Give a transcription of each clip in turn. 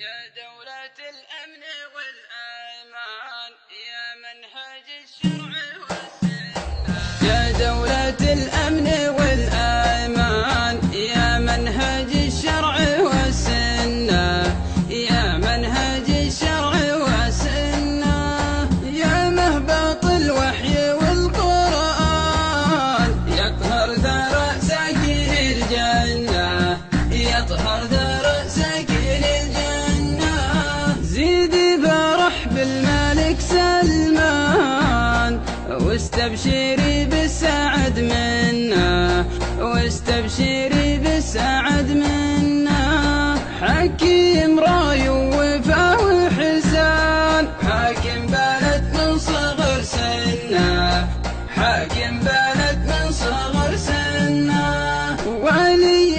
يا دولة الأمن والأمان يا منهج الشرع والسنة، يا دولة الأمن والأمان يا منهج الشرع والسنة، يا منهج الشرع والسنة، يا مهبط الوحي والقرآن يطهر ذا ساكن الجنة، يطهر ذا ساكن الجنة، زيدي برحب الملك سلمان واستبشري بالسعد منا، واستبشري بالسعد منا، حكيم راي ووفا وحسان، حاكم بلد من صغر سنه، حاكم بلد من صغر سنه، وعلي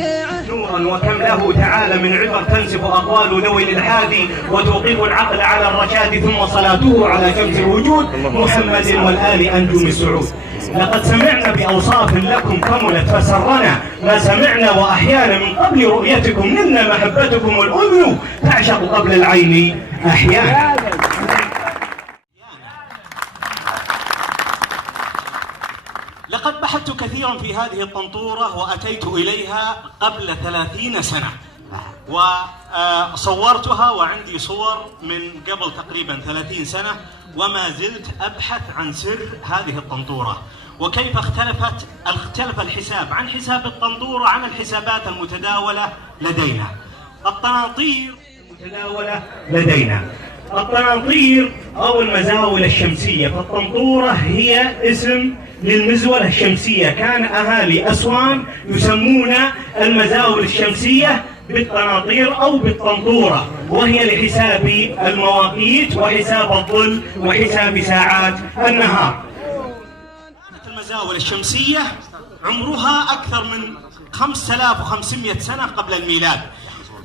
نورا وكم له تعالى من عبر تنسف أقوال ذوي الإلحاد وتوقف العقل على الرشاد، ثم صلاته على شمس الوجود محمد والآل أنجم السعود. لقد سمعنا بأوصاف لكم كملت فسرنا ما سمعنا، وأحيانا من قبل رؤيتكم نلنا محبتكم، والأذن تعشق قبل العين أحيانا. لقد بحثت كثيرا في هذه الطنطورة وأتيت إليها قبل 30 سنة وصورتها، وعندي صور من قبل تقريبا 30 سنة، وما زلت أبحث عن سر هذه الطنطورة وكيف اختلف الحساب عن حساب الطنطورة عن الحسابات المتداولة لدينا. الطناطير المتداولة لدينا الطناطير أو المزاول الشمسية، فالطنطورة هي اسم للمزولة الشمسية. كان أهالي أسوان يسمون المزاول الشمسية بالطناطير أو بالطنطورة، وهي لحساب المواقيت وحساب الظل وحساب ساعات النهار. المزاول الشمسية عمرها أكثر من 5500 سنة قبل الميلاد،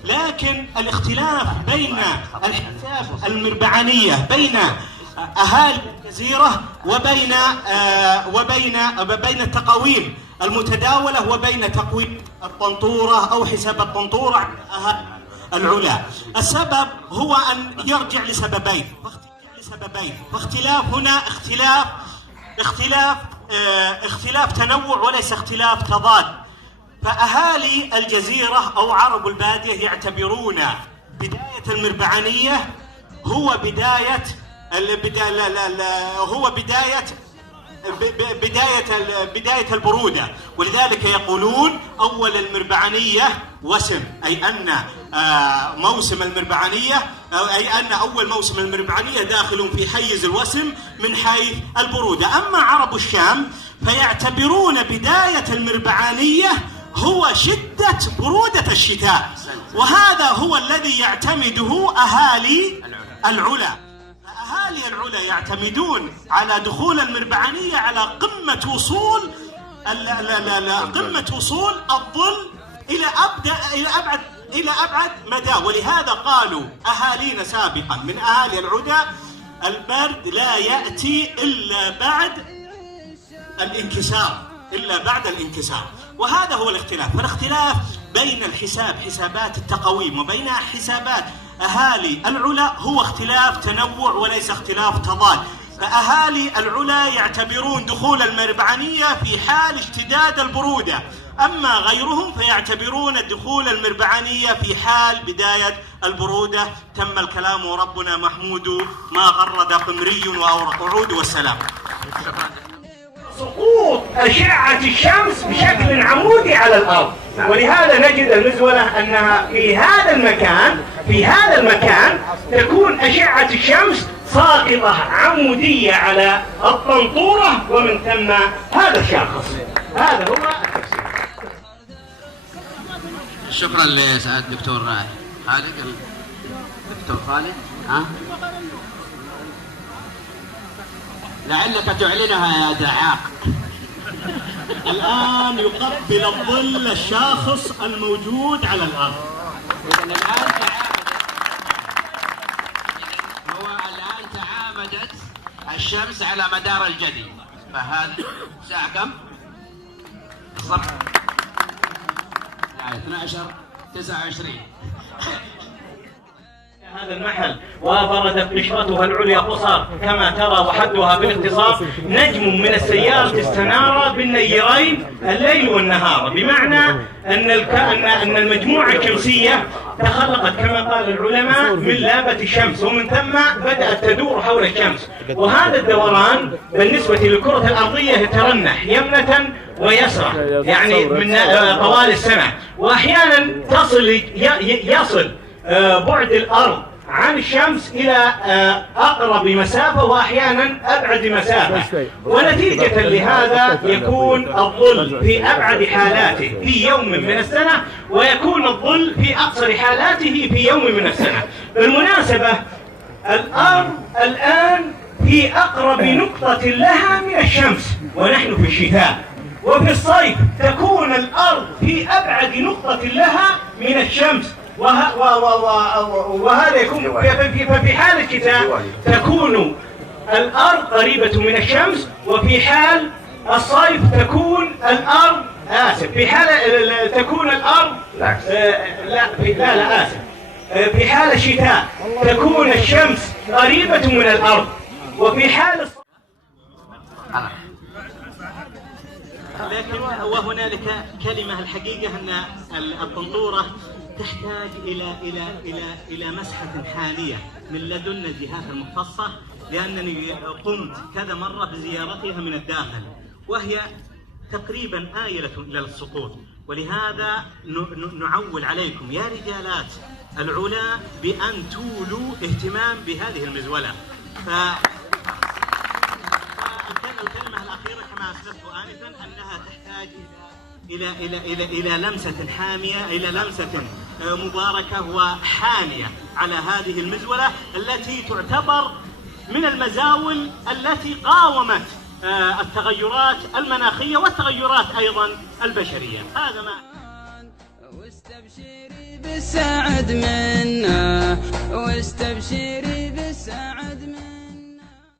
لكن الاختلاف بين الحساب المربعانية بين أهالي الجزيرة وبين التقاويم المتداولة وبين تقويم الطنطورة أو حساب الطنطورة عند أهالي العلا. السبب هو أن يرجع لسببين، فاختلاف هنا اختلاف تنوع وليس اختلاف تضاد. فأهالي الجزيرة أو عرب البادية يعتبرون بداية المربعانية هو بداية البرودة، ولذلك يقولون أول المربعانية وسم، أي أن موسم المربعانية أي أن أول موسم المربعانية داخل في حيز الوسم من حيث البرودة. أما عرب الشام فيعتبرون بداية المربعانية هو شدة برودة الشتاء، وهذا هو الذي يعتمده أهالي العلا. أهالي العلا يعتمدون على دخول المربعانية على قمة وصول الظل إلى أبعد مدى، ولهذا قالوا أهالينا سابقا من أهالي العلا البرد لا يأتي إلا بعد الانكسار، وهذا هو الاختلاف. فالاختلاف بين حسابات التقويم وبين حسابات أهالي العلا هو اختلاف تنوع وليس اختلاف تضاد. فأهالي العلا يعتبرون دخول المربعانية في حال اشتداد البرودة، أما غيرهم فيعتبرون دخول المربعانية في حال بداية البرودة. تم الكلام وربنا محمود، ما غرد قمري وأورق عود، والسلام. سقوط أشعة الشمس بشكل عمودي على الأرض، ولهذا نجد المزولة أنها في هذا المكان تكون أشعة الشمس ساقطة عمودية على الطنطورة، ومن ثم هذا الشاخص. هذا هو التفسير. شكرا لسعادة الدكتور خالد. الدكتور خالد لعلك تعلنها يا دعاق. الآن يقبل الظل الشاخص الموجود على الأرض. الآن تعامدت الشمس على مدار الجدي، فهذا الساعة كم؟ 12:29. هذا المحل وبردت قشرتها العليا قصر كما ترى وحدها بالاختصار نجم من السيارة استنار بالنيرين الليل والنهار، بمعنى أن المجموعة الشمسية تخلقت كما قال العلماء من لابة الشمس، ومن ثم بدأت تدور حول الشمس. وهذا الدوران بالنسبة للكرة الأرضية يترنح يمنة ويسرى يعني من طوال السنة، وأحيانا يصل بعد الأرض عن الشمس إلى أقرب مسافة وأحيانا أبعد مسافة، ونتيجة لهذا يكون الظل في أبعد حالاته في يوم من السنة، ويكون الظل في أقصر حالاته في يوم من السنة. بالمناسبة الأرض الآن في أقرب نقطة لها من الشمس ونحن في الشتاء، وفي الصيف تكون الأرض في أبعد نقطة لها من الشمس، وهذا يكون في حال الشتاء تكون الأرض قريبة من الشمس، وفي حال الصيف تكون الأرض في حال تكون الأرض في حال الشتاء تكون الشمس قريبة من الأرض، وفي حال لكن وهنالك كلمة الحقيقة أن الطنطورة تحتاج إلى مسحة حالية من لدن الجهات المختصة، لأنني قمت كذا مرة بزيارتها من الداخل وهي تقريبا آيلة إلى السقوط، ولهذا نعول عليكم يا رجالات العلا بأن تولوا اهتمام بهذه المزولة. الكلمة الأخيرة كما أسلفت آنفا أنها تحتاج إلى لمسة حامية، إلى لمسة مباركة وحانية على هذه المزولة التي تعتبر من المزاول التي قاومت التغيرات المناخية والتغيرات أيضا البشرية. هذا ما واستبشري بالسعد منا واستبشري